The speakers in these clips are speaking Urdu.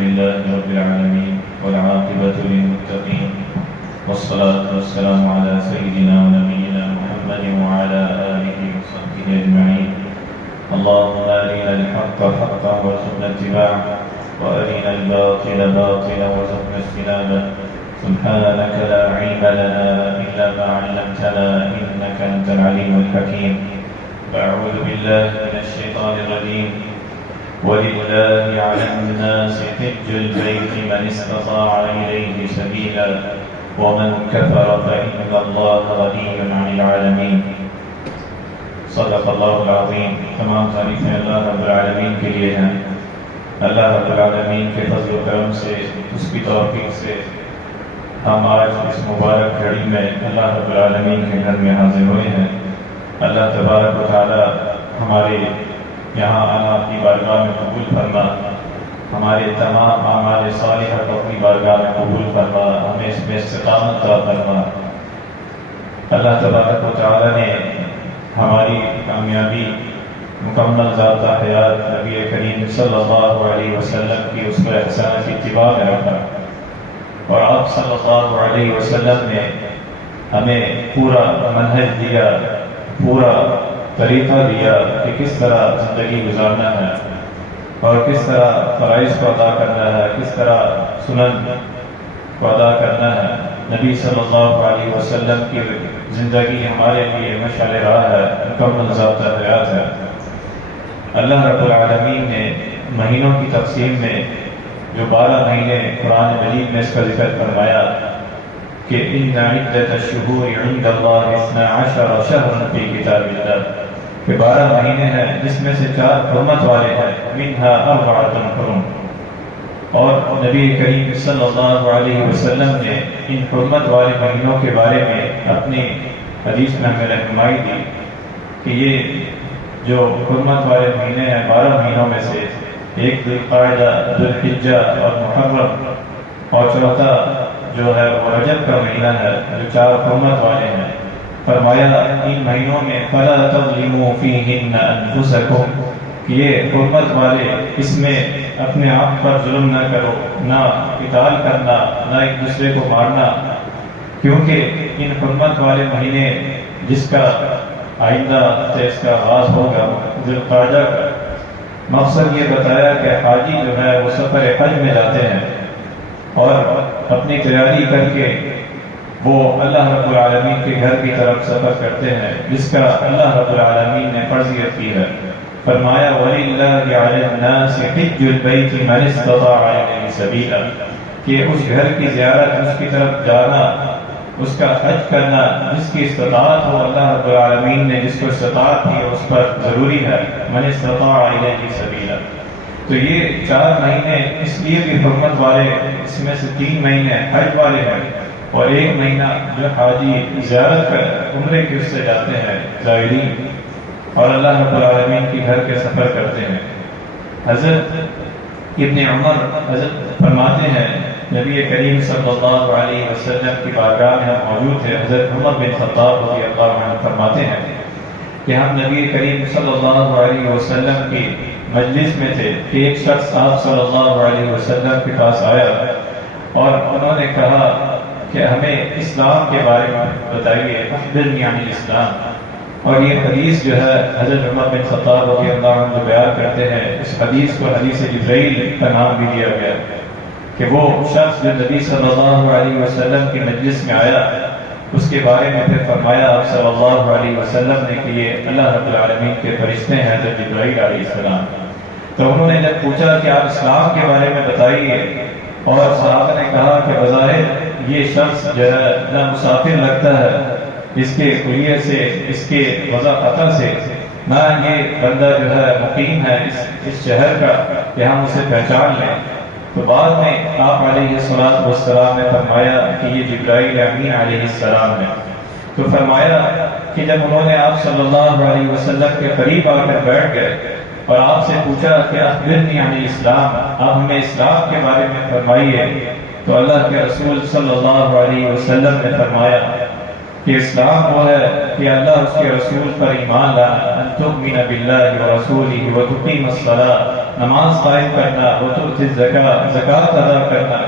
لله رب العالمين والعاقبة للمتقين والصلاة والسلام على سيدنا ونبينا محمد وعلى آله وصحبه أجمعين. اللهم أرنا الحق حقا وارزقنا اتباعه وأرنا الباطل باطلا وارزقنا اجتنابه. سبحانك لا علم لنا إلا ما علمتنا إنك أنت العليم الحكيم. أعوذ بالله من الشيطان الرجيم. ولله على الناس حج البيت من استطاع إليه سبيلا ومن كفر فإن الله غني عن العالمين. صدق اللہ العظیم. تمام تعریفیں اللہ رب العالمین کے لیے ہیں. اللہ رب العالمین کے فضل و کرم سے، اس کی توفیق سے ہم آج اس مبارک گھڑی میں اللہ رب العالمین کے گھر میں حاضر ہوئے ہیں. اللہ تبارک و تعالی ہمارے یہاں آنا اپنی بارگاہ میں قبول فرما، ہمارے تمام اعمال صالحہ کو اپنی بارگاہ میں قبول فرما، ہمیں اس میں استقامت عطا فرما. اللہ تبارک و تعالی نے ہماری کامیابی مکمل ذاتہ حیات نبی کریم صلی اللہ علیہ وسلم کی اس پر احسان کی اتباع میں رکھا، اور آپ صلی اللہ علیہ وسلم نے ہمیں پورا منہج دیا، پورا طریقہ دیا کہ کس طرح زندگی گزارنا ہے اور کس طرح فرائض کو ادا کرنا ہے، کس طرح سنن کو ادا کرنا ہے. نبی صلی اللہ علیہ وسلم کی زندگی ہمارے لیے مشعل راہ ہے، مکمل ذاتہ حیات ہے. اللہ رب العالمین نے مہینوں کی تقسیم میں جو 12 مہینے قرآن مجید میں اس کا ذکر فرمایا کہ ان عدۃ الشہور عند اللہ 12 شہرا فی کتاب اللہ، کہ 12 مہینے ہیں جس میں سے 4 حرمت والے ہیں، منہا 4 حرم. اور نبی کریم صلی اللہ علیہ وسلم نے ان حرمت والے مہینوں کے بارے میں اپنی حدیث میں ہمیں رہنمائی دی کہ یہ جو حرمت والے مہینے ہیں 12 مہینوں میں سے ایک ذوالقعدہ، ذوالحجہ اور محرم، اور چوتھا جو ہے وہ رجب کا مہینہ ہے، جو 4 حرمت والے ہیں. فرمایا ان مہینوں میں فلا تظلموا فیہن انفسکم، کہ یہ حرمت والے اس میں اپنے آپ پر ظلم نہ کرو، نہ قتال کرنا، نہ ایک دوسرے کو مارنا، کیونکہ ان حرمت والے مہینے جس کا آئندہ سے اس کا آغاز ہوگا ذوالقعدہ کا. مقصد یہ بتایا کہ حاجی جو ہے وہ سفر حج میں جاتے ہیں اور اپنی تیاری کر کے وہ اللہ رب العالمین کے گھر کی طرف سفر کرتے ہیں جس کا اللہ رب العالمین نے فرضیت کی ہے. فرمایا وَلِلَّهِ عَلَى النَّاسِ حِجُّ الْبَيْتِ مَنِ اسْتَطَاعَ إِلَيْهِ سَبِيلًا، کہ اس گھر کی زیارت، اس کی طرف جانا، اس کا حج کرنا جس کی استطاعت ہو، اللہ رب العالمین نے جس کو استطاعت دی اس پر ضروری ہے. مَنِ اسْتَطَاعَ إِلَيْهِ سَبِيلًا. تو یہ 4 مہینے اس لیے بھی حرمت والے، اس میں سے 3 مہینے حج والے ہیں اور 1 مہینہ جو حاجی زیارت کر عمرے کے اس سے جاتے ہیں زائرین، اور اللہ رب العالمین کے گھر کے سفر کرتے ہیں. حضرت ابن عمر حضرت فرماتے ہیں نبی کریم صلی اللہ علیہ وسلم کی بارگاہ میں ہم موجود ہیں. حضرت عمر بن خطاب رضی اللہ عنہ فرماتے ہیں کہ ہم نبی کریم صلی اللہ علیہ وسلم کی مجلس میں تھے کہ ایک شخص آپ صلی اللہ علیہ وسلم کے پاس آیا اور انہوں نے کہا کہ ہمیں اسلام کے بارے میں بتائیے، اخبرنی عن الاسلام. اور یہ حدیث جو ہے حضرت عمر بن خطاب رضی اللہ عنہ جو بیان کرتے ہیں، اس حدیث کو حدیث جبرائیل کا نام بھی دیا گیا کہ وہ شخص جو نبی صلی اللہ علیہ وسلم کی مجلس میں آیا، اس کے بارے میں پھر فرمایا آپ صلی اللہ علیہ وسلم نے کہ یہ اللہ رب العالمین کے فرشتے ہیں حضرت جبرائیل علیہ السلام. تو انہوں نے جب پوچھا کہ آپ اسلام کے بارے میں بتائیے، اور صحابہ نے کہا کہ بظاہر یہ شخص جو ہے نہ مسافر لگتا ہے، اس کے کلیے سے، اس کے وضع قطع سے، نہ یہ بندہ جو ہے مقیم ہے اس شہر کا کہ ہم اسے پہچان لیں. تو بعد میں آپ علیہ السلام نے فرمایا کہ یہ جبرائیل امین علیہ السلام ہے. تو فرمایا کہ جب انہوں نے آپ صلی اللہ علیہ وسلم کے قریب آ کر بیٹھ گئے اور آپ سے پوچھا کہ اخبرنی عن الاسلام، آپ ہمیں اسلام کے بارے میں فرمائیے، تو اللہ کے رسول صلی اللہ علیہ وسلم نے فرمایا کہ اسلام وہ ہے کہ اللہ اس کے رسول پر ایمان لانا، ان تؤمن باللہ ورسولہ وتقیم الصلاۃ، نماز قائم کرنا، وتؤتی الزکاۃ، زکوٰۃ ادا کرنا،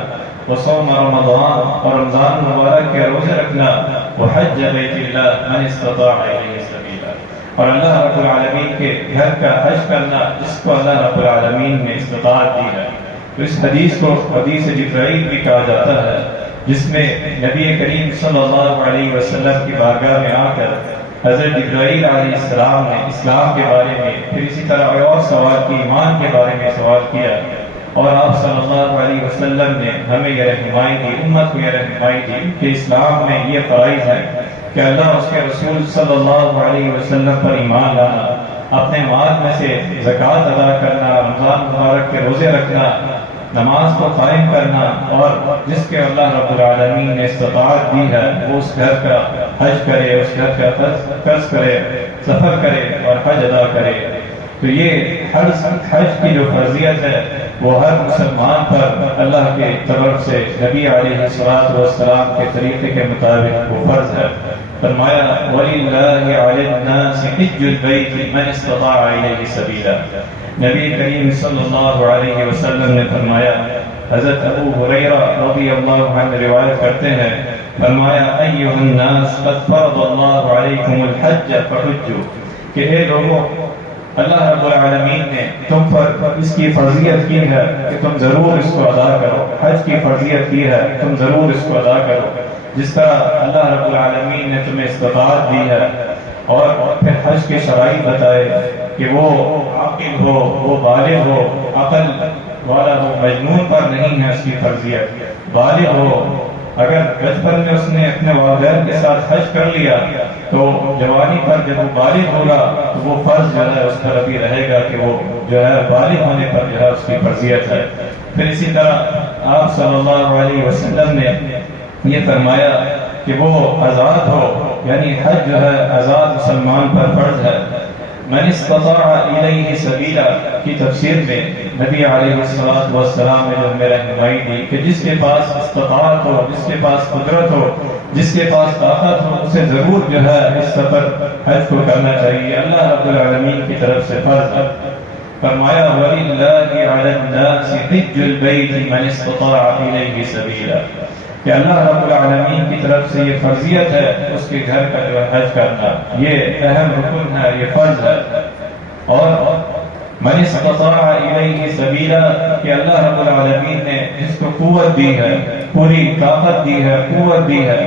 وصوم رمضان، اور رمضان مبارک کے روزے رکھنا، وحج بیت اللہ من استطاع الیہ سبیلا، اور اللہ رب العالمین کے گھر کا حج کرنا جس کو اللہ رب العالمین نے استطاعت دی ہے۔ تو اس حدیث کو حدیث جبرائیل بھی کہا جاتا ہے، جس میں نبی کریم صلی اللہ علیہ وسلم کی بارگاہ میں آ کر حضرت جبرائیل علیہ السلام نے اسلام کے بارے میں، پھر اسی طرح اور سوال کی، ایمان کے بارے میں سوال کیا، اور آپ صلی اللہ علیہ وسلم نے ہمیں یہ رہنمائی دی، امت کو یہ رہنمائی دی کہ اسلام میں یہ فرائض ہے کہ اللہ اس کے رسول صلی اللہ علیہ وسلم پر ایمان لانا، اپنے مال میں سے زکوٰۃ ادا کرنا، رمضان مبارک کے روزے رکھنا، نماز کو قائم کرنا، اور جس کے اللہ رب العالمین نے استطاعت دی ہے وہ اس گھر کا حج کرے، اس گھر کا قرض کرے، سفر کرے اور حج ادا کرے۔ تو یہ حج کی جو فرضیت ہے وہ ہر مسلمان پر اللہ کے طرف سے نبی علیہ الصلوۃ والسلام کے طریقے کے مطابق وہ فرض ہے۔ فرمایا وَلِلَّهِ عَلَى النَّاسِ حِجُّ الْبَيْتِ مَنِ اسْتَطَاعَ إِلَيْهِ سَبِيلًا۔ نبی کریم صلی اللہ علیہ وسلم نے فرمایا، حضرت ابو ہریرہ رضی اللہ عنہ روایت کرتے ہیں، فرمایا ایھا الناس قد فرض اللہ علیکم الحج فحجوا، کہ اے لوگوں، اللہ رب العالمین نے تم پر اس کی فرضیت کی ہے کہ تم ضرور اس کو ادا کرو، حج کی فرضیت کی ہے تم ضرور اس کو ادا کرو، جس طرح اللہ رب العالمین نے تمہیں استطاعت دی ہے، اور پھر حج کے شرائط بتائے کہ وہ عاقل ہو، وہ بالغ ہو، عقل والا ہو، مجنون پر نہیں ہے اس کی فرضیت، بالغ ہو۔ اگر بچپن میں اس نے اپنے والدین کے ساتھ حج کر لیا تو جوانی پر جب وہ بالغ ہوگا تو وہ فرض جو ہے اس پر ابھی رہے گا کہ وہ جو ہے بالغ ہونے پر جو ہے اس کی فرضیت ہے۔ پھر اسی طرح آپ صلی اللہ علیہ وسلم نے یہ فرمایا کہ وہ آزاد ہو، یعنی حج جو ہے آزاد مسلمان پر فرض ہے۔ من استطاع الیہ سبیلا کی تفسیر میں نبی علیہ السلام نے جو ہمیں رہنمائی دی کہ جس کے پاس استطاعت ہو، جس کے پاس قدرت ہو، جس کے پاس طاقت ہو، اسے ضرور جو ہے اس سفر حج کو کرنا چاہیے، اللہ رب العالمین کی طرف سے فرض ہے۔ فرمایا وَلِلَّهِ عَلَى النَّاسِ حِجُّ الْبَيْتِ مَنِ اسْتَطَاعَ إِلَيْهِ سَبِيلًا، کہ اللہ رب العالمین کی طرف سے یہ فرضیت ہے اس کے گھر کا جو حج کرنا، یہ اہم رکن ہے، یہ فرض ہے۔ اور من استطاع الیہ سبیلا، کہ اللہ رب العالمین نے جس کو قوت دی ہے، پوری طاقت دی ہے، قوت دی ہے،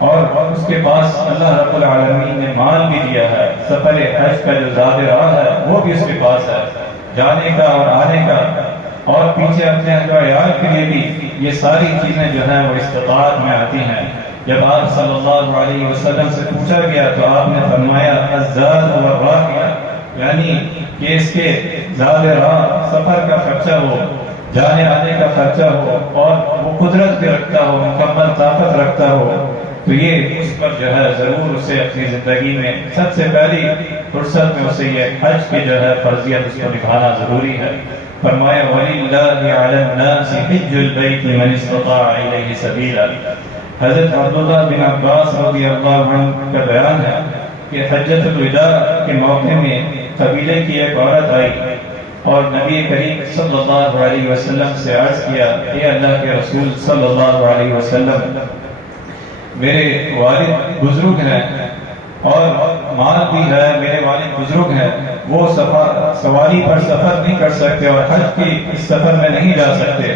اور اس کے پاس اللہ رب العالمین نے مال بھی دیا ہے، سفر حج کا جو زاد راہ ہے وہ بھی اس کے پاس ہے، جانے کا اور آنے کا، اور پیچھے اپنے اہل و عیال کے لیے بھی، یہ ساری چیزیں جو ہیں وہ استطاعت میں آتی ہیں۔ جب آپ صلی اللہ علیہ وسلم سے پوچھا گیا تو آپ نے فرمایا الزاد والراحلہ، یعنی کہ اس کے زاد راہ، سفر کا خرچہ ہو، جانے آنے کا خرچہ ہو، اور وہ قدرت بھی رکھتا ہو، مکمل طاقت رکھتا ہو، تو یہ اس پر جو ہے ضرور اسے اپنی زندگی میں سب سے پہلی فرصت میں اسے یہ حج کی جو ہے فرضیت اس کو نبھانا ضروری ہے۔ فرمایا وَلِلَّهِ عَلَى النَّاسِ حِجُّ الْبَيْتِ مَنِ اسْتَطَاعَ إِلَيْهِ سَبِيلًا۔ حضرت عبداللہ بن عباس رضی اللہ عنہ کا بیان ہے کہ حجۃ الوداع کے موقع میں قبیلے کی ایک عورت آئی اور نبی کریم صلی اللہ علیہ وسلم سے عرض کیا، اے اللہ کے رسول صلی اللہ علیہ وسلم، میرے والد بزرگ ہیں اور مال بھی ہے، میرے والد بزرگ ہیں، وہ سواری پر سفر نہیں کر سکتے اور حج کی اس سفر میں نہیں جا سکتے،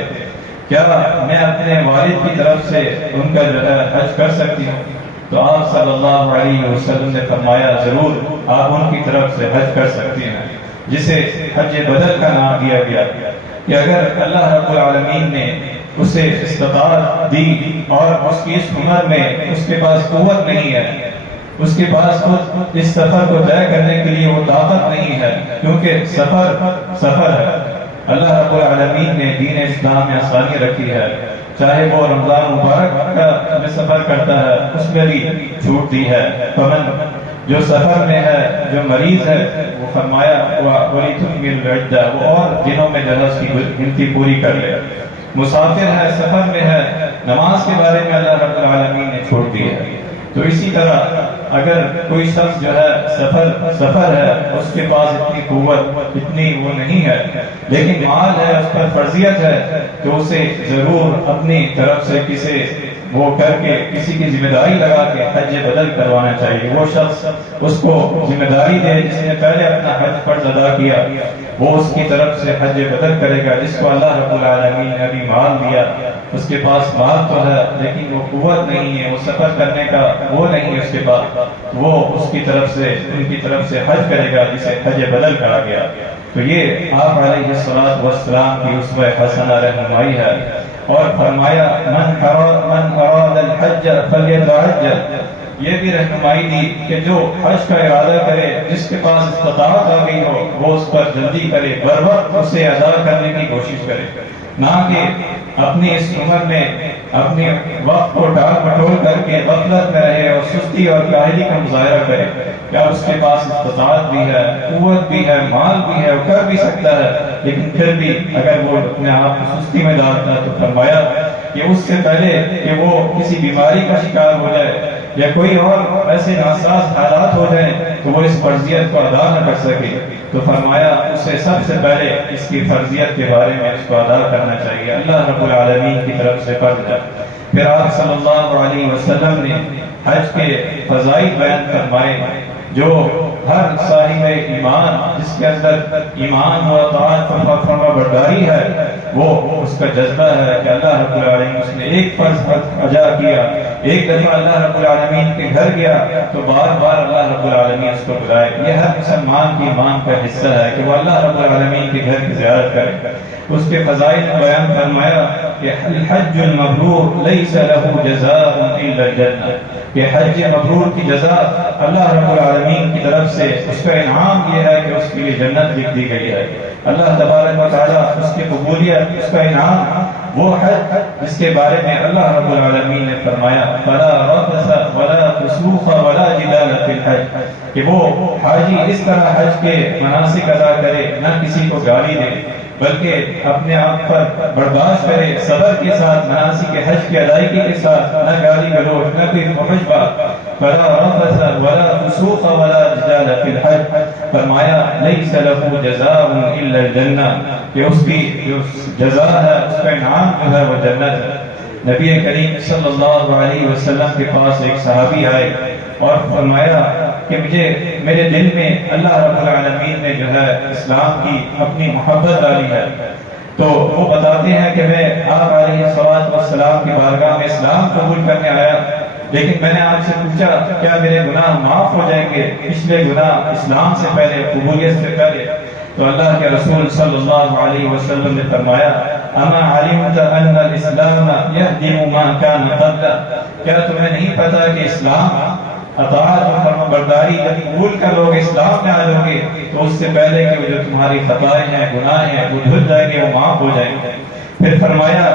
کیا میں اپنے والد کی طرف سے ان کا جو ہے حج کر سکتی ہوں؟ تو آپ صلی اللہ علیہ وسلم نے فرمایا ضرور آپ ان کی طرف سے حج کر سکتی ہیں، جسے حج بدل کا نام دیا گیا، کہ اگر اللہ رب العالمین نے اسے استطاعت دی اور اس کی اس عمر میں اس کے پاس قوت نہیں ہے، اس کے پاس خود اس سفر کو طے کرنے کے لیے وہ طاقت نہیں ہے، کیونکہ سفر ہے، اللہ رب العالمین نے دین اسلام میں آسانی رکھی ہے، چاہے وہ رمضان مبارک کا میں سفر کرتا ہے اس میں بھی چھوٹ دی ہے، فمن جو سفر میں ہے، جو مریض ہے، وہ فرمایا وَلِتُكْمِلُ الْعِدَّةَ، وہ اور دنوں میں جو ہے اس کی گنتی پوری کر لے، مسافر ہے، سفر میں ہے، نماز کے بارے میں اللہ رب العالمین نے چھوڑ دی ہے۔ تو اسی طرح اگر کوئی شخص جو ہے سفر ہے، اس کے پاس اتنی قوت اتنی وہ نہیں ہے، لیکن مال ہے، اس پر فرضیت ہے، تو اسے ضرور اپنی طرف سے وہ کر کے کسی کی ذمہ داری لگا کے حج بدل کروانا چاہیے۔ وہ شخص اس کو ذمہ داری دے جس نے پہلے اپنا حج فرض ادا کیا، وہ اس کی طرف سے حج بدل کرے گا۔ جس کو اللہ رب العالمین نے ابھی مال دیا، اس کے پاس مال تو ہے لیکن وہ قوت نہیں ہے، وہ سفر کرنے کا وہ نہیں ہے اس کے پاس، وہ اس کی طرف سے ان کی طرف سے حج کرے گا جسے حج بدل کہا گیا۔ تو یہ آپ علیہ الصلوۃ والسلام کی اسوہ حسنہ رہنمائی ہے۔ اور فرمایا من اراد الحج فلیتعجل، یہ بھی رہنمائی دی کہ جو حج کا ارادہ کرے، جس کے پاس استطاعت آ گئی ہو، وہ اس پر جلدی کرے، بر وقت اسے ادا کرنے کی کوشش کرے، نہ کہ اپنی اس عمر میں اپنے وقت کو ٹال مٹول کر کے غفلت میں رہے اور سستی اور کاہلی کا مظاہرہ کرے۔ کیا اس کے پاس استطاعت بھی ہے، قوت بھی ہے، مال بھی ہے، وہ کر بھی سکتا ہے، لیکن پھر بھی اگر وہ اپنے آپ کو سستی میں ڈالتا ہے تو فرمایا کہ اس سے پہلے کہ وہ کسی بیماری کا شکار ہو جائے یا کوئی اور ایسے ناساز حالات ہو جائیں تو وہ اس فرضیت کو ادا نہ کر سکے، تو فرمایا اسے سب سے پہلے اس کی فرضیت کے بارے میں اس کو ادا کرنا چاہیے۔ اللہ رب العالمین کی طرف سے فرض ہے۔ پھر آپ صلی اللہ علیہ وسلم نے حج کے فضائل بیان فرمائے، جو ہر صاحب ایمان جس کے اندر ایمان و اطاعت و فرما برداری ہے، وہ اس کا جذبہ ہے کہ اللہ رب العالمین اس نے ایک فرض ادا کیا، ایک دفعہ اللہ رب العالمین کے گھر گیا تو بار بار اللہ رب العالمین اس کو بلائے۔ یہ ہر مسلمان کی ایمان کا حصہ ہے کہ وہ اللہ رب العالمین کے گھر کی زیارت کرے۔ اس کے فضائل بیان فرمایا کہ الحج المبرور لیس له جزاء الا الجنہ، کہ حج مبرور کی جزا اللہ رب العالمین کی طرف سے اس کا انعام یہ ہے کہ اس کے لیے جنت لکھ دی گئی ہے۔ اللہ تبارک و تعالیٰ اس کی قبولیت، اس کا انعام وہ حج جس کے بارے میں اللہ رب العالمین نے فرمایا فلا رفث ولا فسوق ولا جدال فی الحج، کہ وہ حاجی اس طرح حج کے مناسک ادا کرے، نہ کسی کو گالی دے بلکہ اپنے آپ پر برداشت کرے، صبر کے ساتھ مناسک حج کی ادائیگی کے ساتھ، نہ گالی گلوچ، نہ کوئی فحش بات۔ فلا رفث ولا فسوق ولا جدال فی الحج، فرمایا لیس له جزاء الا الجنہ، کہ اس کی جو جزا ہے، اس کا انعام جو ہے وہ جنت ہے۔ نبی کریم صلی اللہ علیہ وسلم کے پاس ایک صحابی آئے اور فرمایا کہ میرے دل میں اللہ رب العالمین نے جو ہے اسلام کی اپنی محبت ڈالی ہے، تو وہ بتاتے ہیں کہ میں آپ علیہ الصلوۃ والسلام کی بارگاہ میں اسلام قبول کرنے آیا، لیکن میں نے آپ سے پوچھا کیا میرے گناہ معاف ہو جائیں گے، پچھلے گناہ اسلام سے پہلے، قبولیت سے پہلے؟ تو اللہ کے رسول صلی اللہ علیہ وسلم نے فرمایا اما علمت ان الاسلام يهدم ما كان قبله، کیا تمہیں نہیں پتا کہ اسلام اطاعت و فرما برداری جب قبول کر لو گے، اسلام میں آ جاؤ گے، تو اس سے پہلے کہ جو تمہاری خطائیں ہیں، گناہ ہیں، وہ دھل جائیں گے، وہ معاف ہو جائیں گے۔ پھر فرمایا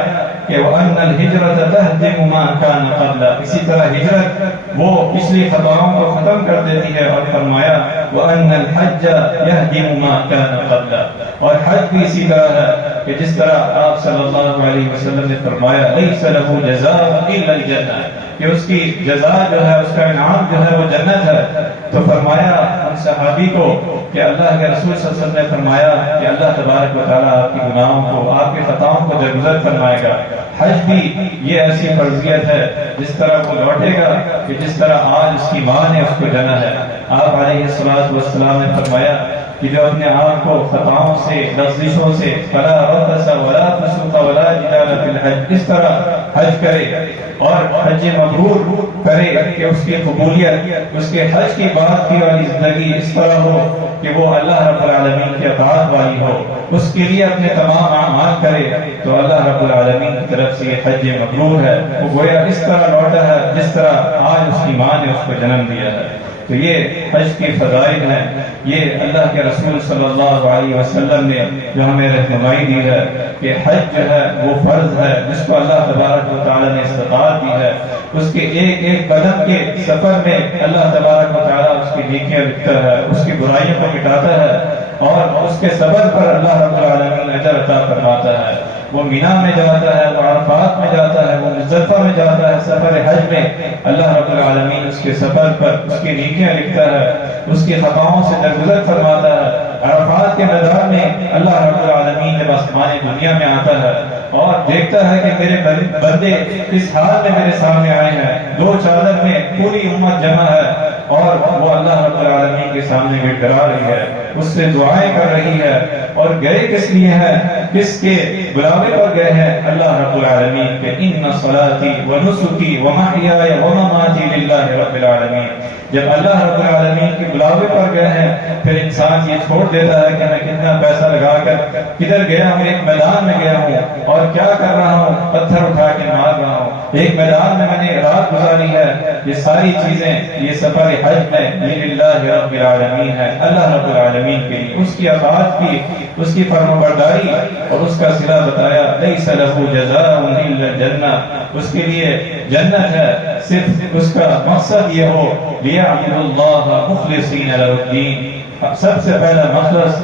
کہ وَأَنَّ الْهِجْرَةَ تَهْدِمُ مَا كَانَ قَبْلَهُ، اسی طرح ہجرت وہ پچھلی خطاؤں کو ختم کر دیتی ہے، اور فرمایا وَأَنَّ الْحَجَّ يَهْدِمُ مَا كَانَ قَبْلَهُ، اور حج بھی اسی طرح ہے کہ جس طرح آپ صلی اللہ علیہ وسلم نے فرمایا لَيْسَ لَهُ جَزَاءٌ إِلَّا الْجَنَّةُ، کہ اس کی جزا جو ہے، اس کا انعام جو ہے وہ جنت ہے۔ تو فرمایا ہم صحابی کو کہ اللہ کے رسول صلی اللہ علیہ وسلم نے فرمایا کہ اللہ تبارک و تعالیٰ آپ کی گناہوں کو، آپ کے خطاؤں کو درگزر فرمائے گا۔ حج بھی یہ ایسی فرضیت ہے جس طرح وہ لوٹے گا کہ جس طرح آج اس کی ماں نے اس کو جنا ہے۔ آپ علیہ الصلوۃ والسلام نے فرمایا کہ جو اپنے آپ کو خطاؤں سے، لغزشوں سے، فلا رفث ولا فسوق ولا جدال فی الحج، اس طرح حج کرے اور حج مبرور کرے کہ اس کی قبولیت، اس کے حج کی بات کی والی زندگی اس طرح ہو کہ وہ اللہ رب العالمین کی اطاعت والی ہو، اس کے لیے اپنے تمام اعمال کرے، تو اللہ رب العالمین کی طرف سے یہ حج مبرور ہے، وہ گویا اس طرح لوٹا ہے جس طرح آج اس کی ماں نے اس کو جنم دیا ہے۔ تو یہ حج کی فضائل ہیں، یہ اللہ کے رسول صلی اللہ علیہ وسلم نے جو ہمیں رہنمائی دی ہے کہ حج جو ہے وہ فرض ہے جس کو اللہ تبارک و تعالیٰ نے استطاعت دی ہے، اس کے ایک ایک قدم کے سفر میں اللہ تبارک و تعالیٰ اس اس کی نیکیاں لکھتا ہے، اس کی برائیوں کو مٹاتا ہے، اور اس کے صبر پر اللہ رب العالمین اجر عطا فرماتا ہے۔ وہ مینا میں جاتا ہے، وہ عرفات میں جاتا ہے، وہ مزدلفہ میں جاتا ہے، سفر حج میں اللہ رب العالمین اس کے سفر پر اس کی نیکیاں لکھتا ہے، اس کی خطاؤں سے درگزر فرماتا ہے۔ عرفات کے میدان میں اللہ رب العالمین جب آسمان دنیا میں آتا ہے اور دیکھتا ہے کہ میرے بندے اس حال میں میرے سامنے آئے ہیں، دو چادر میں پوری امت جمع ہے، اور وہ اللہ رب العالمین کے سامنے گڑ گڑا رہی ہے، اس سے دعائیں کر رہی ہے، اور گئے کس لیے ہیں، کس کے بلاوے پر گئے ہیں؟ اللہ رب العالمین کے ان صلاتی و نسکی و محیای و مماتی للہ رب العالمین۔ جب اللہ رب العالمین کے بلاوے پر گئے ہیں، پھر انسان یہ چھوڑ دیتا ہے کہ میں کتنا پیسہ لگا کر کدھر گیا ہوں، ایک میدان میں گیا ہوں اور کیا کر رہا ہوں، پتھر اٹھا کے مار رہا ہوں، ایک میدان میں میں نے رات گزاری ہے۔ یہ ساری چیزیں، یہ سفر حج میں یہ للہ رب العالمین ہے، اللہ رب العالمین کے لیے، اس کی اطاعت کی، اس کی فرمانبرداری اور اس کا صلہ بتایا۔ لیس لہ جزاء الا الجنہ، اس کے لیے جنت ہے، صرف اس کا مقصد یہ ہو لیعبدوا اللہ مخلصین لہ الدین۔ سب سے پہلا مخلص،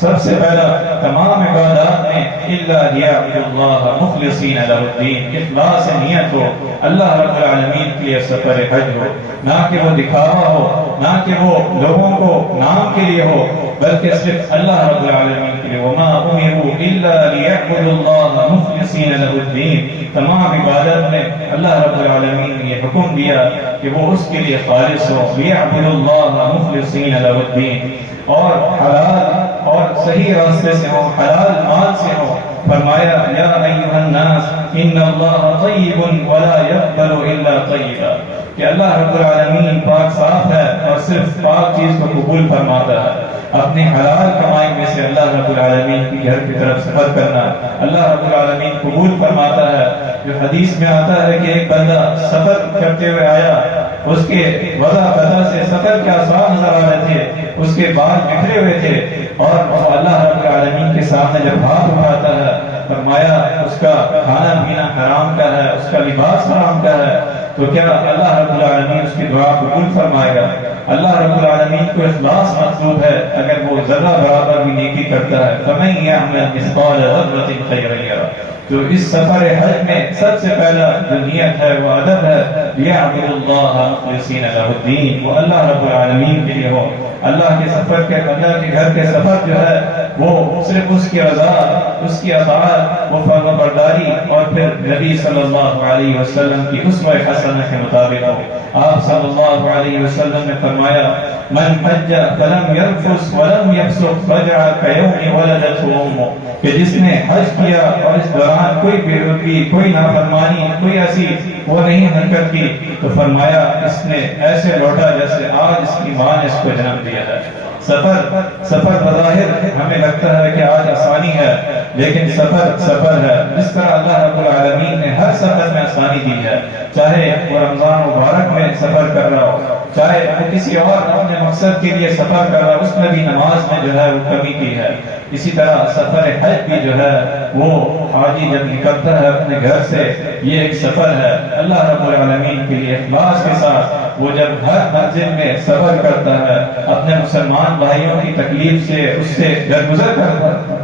سب سے پہلا تمام عبادات میں الا لیعبدوا اللہ مخلصین لہ الدین، اخلاص نیت ہو، اللہ رب العالمین کے لیے سفر حج ہو، نہ کہ وہ دکھاوا ہو، نہ کہ وہ لوگوں کو نام کے لیے ہو، بلکہ صرف اللہ رب العالمین کے لیے۔ وما امروا الا لیعبدوا اللہ مخلصین لہ الدین، تمام عبادت میں اللہ رب العالمین نے یہ حکم دیا کہ وہ اس کے لیے خالص ہو، لیعبدوا اللہ مخلصین لہ الدین، اور حلال اور صحیح راستے سے ہو، حلال مال سے ہو۔ فرمایا یا ایھا الناس ان اللہ طیب ولا یقبل الا طیبا، کہ اللہ رب العالمین پاک صاف ہے اور صرف پاک چیز کو قبول فرماتا ہے۔ اپنی حلال کمائی میں سے اللہ رب العالمین کی گھر کی طرف سفر کرنا اللہ رب العالمین قبول فرماتا ہے۔ جو حدیث میں آتا ہے کہ ایک بندہ سفر کرتے ہوئے آیا، اس کے وضع قضا سے سفر کے آثار نظر آ رہے تھے، اس کے بال بکھرے ہوئے تھے، اور اللہ رب العالمین کے سامنے جب ہاتھ اٹھاتا ہے، فرمایا اس کا کھانا پینا حرام کا ہے، اس کا لباس حرام کا ہے، تو کیا اللہ رب العالمین اس کی دعا قبول فرمائے گا؟ اللہ رب العالمین کو اخلاص مطلوب ہے، اگر وہ ذرہ برابر بھی نیکی کرتا ہے۔ فَمَن يَعْمَلْ مِثْقَالَ ذَرَّةٍ خَيْرًا يَرَهُ، تو اس سفر حج میں سب سے پہلا جو نیت ہے وہ ادب ہے، لیعبدوا اللہ مخلصین لہ الدین، وہ اللہ رب العالمین کے لیے ہو۔ اللہ کے سفر کے، اللہ کے گھر کے سفر جو ہے وہ صرف اس کی رضا، اس کی اطاعت، وہ فرمانبرداری اور پھر نبی صلی اللہ علیہ وسلم کی اسوہ حسنہ کے مطابق ہو۔ آپ صلی اللہ علیہ وسلم نے فرمایا من حج فلم يرفث ولم يفسق رجع كيوم ولدته امه، کہ جس نے حج کیا اور اس دوران کوئی بے رتبی، کوئی نافرمانی، کوئی ایسی وہ نہیں حرکت کی، تو فرمایا اس نے ایسے لوٹا جیسے آج اس کی ماں نے اس کو جنم دیا ہے۔ سفر بظاہر ہمیں لگتا ہے کہ آج آسانی ہے، لیکن سفر ہے۔ جس طرح اللہ رب العالمین نے ہر سفر میں آسانی دی ہے، چاہے وہ رمضان مبارک میں سفر کر رہا ہو، چاہے وہ کسی اور اپنے مقصد کے لیے سفر کر رہا ہو، اس میں بھی نماز میں جو ہے وہ کمی کی ہے۔ اسی طرح سفر حج بھی جو ہے وہ حاجی جب نکلتا ہے اپنے گھر سے، یہ ایک سفر ہے اللہ رب العالمین کے لیے اخلاص کے ساتھ۔ وہ جب ہر منزل میں سفر کرتا ہے، اپنے مسلمان بھائیوں کی تکلیف سے اس سے درگزر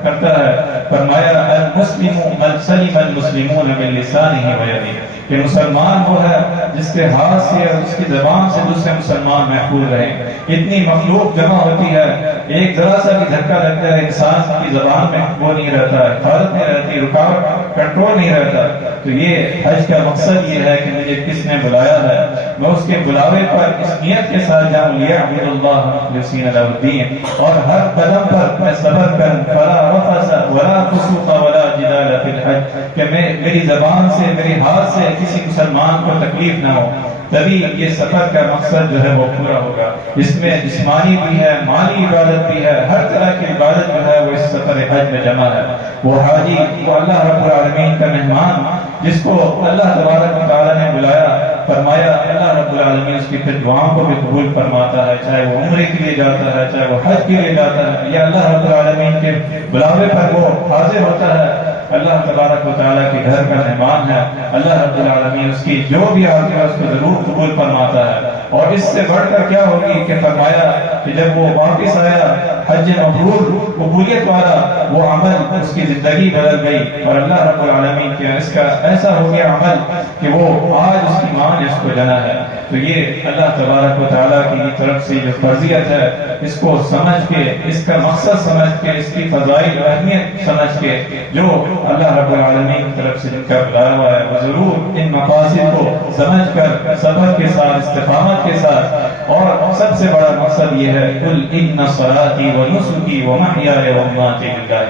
کرتا ہے۔ فرمایا المسلم من سلم المسلمون من لسانه ويده، کہ مسلمان وہ ہے جس کے ہاتھ سے اور اس کی زبان سے دوسرے مسلمان محفوظ رہیں۔ اتنی مخلوق جمع ہوتی ہے، ایک ذرا سا بھی دھکا لگتا ہے انسان کی زبان میں وہ نہیں رہتا ہے، حالت نہیں رہتی، رکاوٹ کنٹرول نہیں رہتا۔ تو یہ حج کا مقصد یہ ہے کہ مجھے کس نے بلایا ہے، میں اس کے بلاوے پر اس نیت کے ساتھ جاؤں لیعبدوا اللہ مخلصین لہ الدین، اور ہر قدم پر میں صبر کروں، فلا رفث ولا فسوق ولا جدال فی الحج، کہ میری زبان سے، میری ہاتھ سے کسی مسلمان کو تکلیف نہ ہو، تبھی یہ سفر کا مقصد جو ہے وہ پورا ہوگا۔ اس میں جسمانی بھی ہے، مالی عبادت بھی ہے، ہر طرح کی عبادت جو ہے وہ اس سفر حج میں جمع ہے۔ وہ حاجی، وہ اللہ رب العالمین کا مہمان جس کو اللہ تبارک و تعالیٰ نے بلایا، فرمایا اللہ رب العالمین اس کی پھر دعاؤں کو بھی قبول فرماتا ہے، چاہے وہ عمرے کے لیے جاتا ہے، چاہے وہ حج کے لیے جاتا ہے، یا اللہ رب العالمین کے بلاوے پر وہ حاضر ہوتا ہے۔ اللہ تبارک و تعالیٰ کے گھر کا مہمان ہے، اللہ رب العالمین اس کی جو بھی آتی ہے اس کو ضرور قبول فرماتا ہے۔ اور اس سے بڑھ کر کیا ہوگی کہ فرمایا کہ جب وہ واپس آیا حج مبرور قبولیت والا وہ عمل اس کی زندگی بدل گئی، اور اللہ رب العالمین کے اس کا ایسا ہو گیا عمل کہ وہ آج اس کی ماں نے اس کو جنا ہے۔ تو یہ اللہ تبارک و تعالیٰ کی طرف سے جو فرضیت ہے اس کو سمجھ کے، اس کا مقصد سمجھ کے، اس کی فضائل اہمیت سمجھ کے جو اللہ رب العالمین کی طرف سے جن کا بلایا ہوا ہے وہ ضرور ان مقاصد کو سمجھ کر صبر کے ساتھ، استقامت کے ساتھ، اور سب سے بڑا مقصد یہ ہے قل ان صلاتی و نسکی و محیای و مماتی للہ،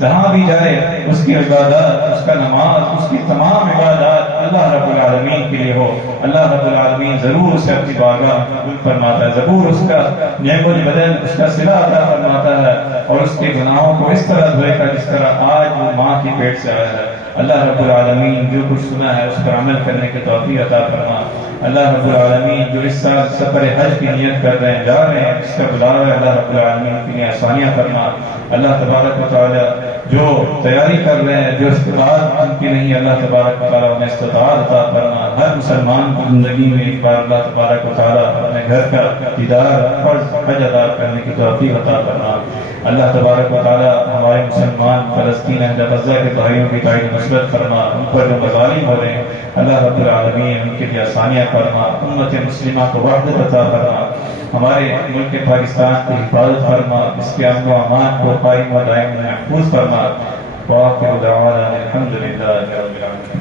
جہاں بھی جائے اس کی عبادات، اس کا نماز، اس کی تمام عبادات اللہ رب العالمین کے لیے ہو۔ اللہ رب العالمین ضرور اسے اپنی بارگاہ میں قبول فرماتا ہے، ضرور اس کا نیک و بدل، اس کا صلہ عطا فرماتا ہے، اور اس کے گناہوں کو اس طرح دھوئے گا جس طرح آج وہ ماں کی پیٹ سے آیا ہے۔ اللہ رب العالمین جو کچھ سنا ہے اس پر عمل کرنے کی توفیق عطا فرما۔ اللہ رب العالمین جو اس سال سفر حج کی نیت کر رہے ہیں، جا رہے ہیں، اس کا بلاوا ہے، اللہ رب العالمین کے لیے آسانیاں فرما۔ اللہ تبارک و تعالی جو تیاری کر رہے ہیں، جو استطاعت ان کی نہیں، اللہ تبارک و تعالی انہیں استطاعت عطا فرما۔ ہر مسلمان کی زندگی میں ایک بار اللہ تبارک و تعالی اپنے گھر کا دیدار فرض حج ادا کرنے کی توفیق عطا فرما۔ اللہ تبارک و تعالی ہمارے مسلمان فلسطین اہل غزہ کے بھائیوں کی تعین نصرت فرما، ان پر جو مظالم ہو رہے ہیں اللہ رب العالمین ان کے لیے آسانیاں فرما، امت مسلمہ کو وحدت عطا فرما، ہمارے ملک پاکستان کی حفاظت فرما، اس کے امن و امان کو قائم و دائم محفوظ فرما۔ وآخر دعوانا الحمد للہ رب العالمین۔